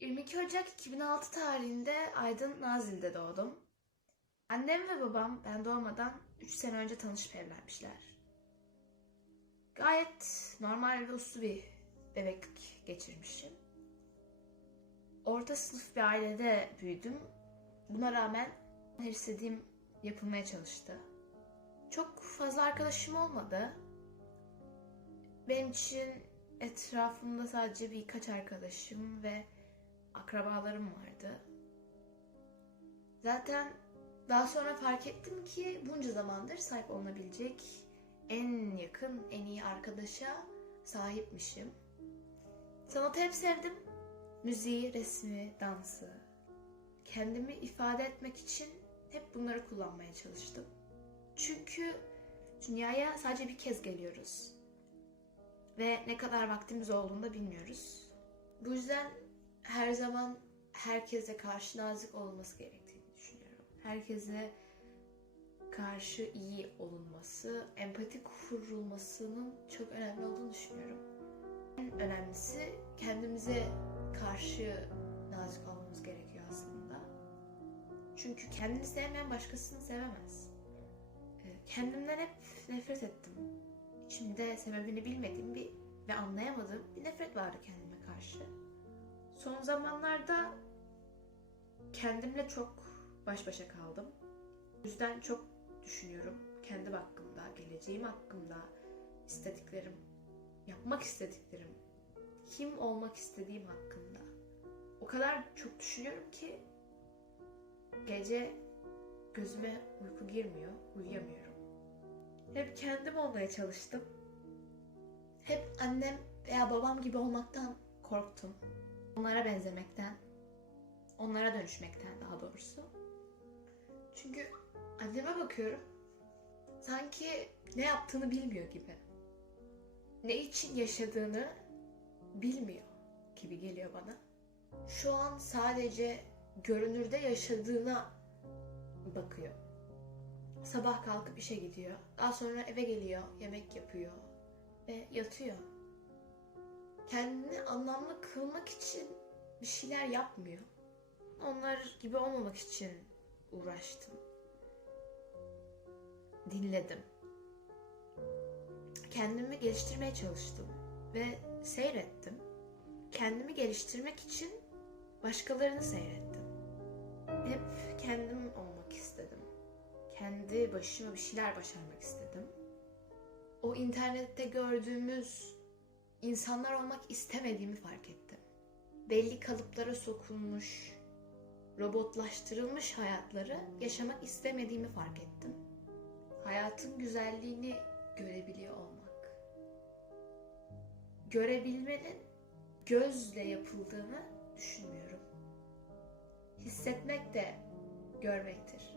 22 Ocak 2006 tarihinde Aydın Nazilli'de doğdum. Annem ve babam ben doğmadan 3 sene önce tanışıp evlenmişler. Gayet normal ve uslu bir bebeklik geçirmişim. Orta sınıf bir ailede büyüdüm. Buna rağmen her istediğim yapılmaya çalıştı. Çok fazla arkadaşım olmadı. Benim için etrafımda sadece birkaç arkadaşım ve akrabalarım vardı. Zaten daha sonra fark ettim ki bunca zamandır sahip olunabilecek en yakın, en iyi arkadaşa sahipmişim. Sanatı hep sevdim. Müziği, resmi, dansı. Kendimi ifade etmek için hep bunları kullanmaya çalıştım. Çünkü dünyaya sadece bir kez geliyoruz. Ve ne kadar vaktimiz olduğunu da bilmiyoruz. Bu yüzden her zaman herkese karşı nazik olması gerektiğini düşünüyorum. Herkese karşı iyi olunması, empati kurulmasının çok önemli olduğunu düşünüyorum. En önemlisi kendimize karşı nazik olmamız gerekiyor aslında. Çünkü kendini sevmeyen başkasını sevemez. Kendimden hep nefret ettim. İçimde sebebini bilmediğim ve anlayamadığım bir nefret vardı kendime karşı. Son zamanlarda kendimle çok baş başa kaldım. O yüzden çok düşünüyorum kendim hakkında, geleceğim hakkında, istediklerim, yapmak istediklerim, kim olmak istediğim hakkında. O kadar çok düşünüyorum ki gece gözüme uyku girmiyor, uyuyamıyorum. Hep kendim olmaya çalıştım. Hep annem veya babam gibi olmaktan korktum. Onlara benzemekten, onlara dönüşmekten daha doğrusu. Çünkü anneme bakıyorum, sanki ne yaptığını bilmiyor gibi. Ne için yaşadığını bilmiyor gibi geliyor bana. Şu an sadece görünürde yaşadığına bakıyor. Sabah kalkıp işe gidiyor. Daha sonra eve geliyor, yemek yapıyor ve yatıyor. Kendini anlamlı kılmak için bir şeyler yapmıyor. Onlar gibi olmamak için uğraştım. Dinledim. Kendimi geliştirmeye çalıştım ve seyrettim. Kendimi geliştirmek için başkalarını seyrettim. Hep kendim olmak istedim. Kendi başıma bir şeyler başarmak istedim. O internette gördüğümüz insanlar olmak istemediğimi fark ettim. Belli kalıplara sokulmuş, robotlaştırılmış hayatları yaşamak istemediğimi fark ettim. Hayatın güzelliğini görebiliyor olmak. Görebilmenin gözle yapıldığını düşünmüyorum. Hissetmek de görmektir.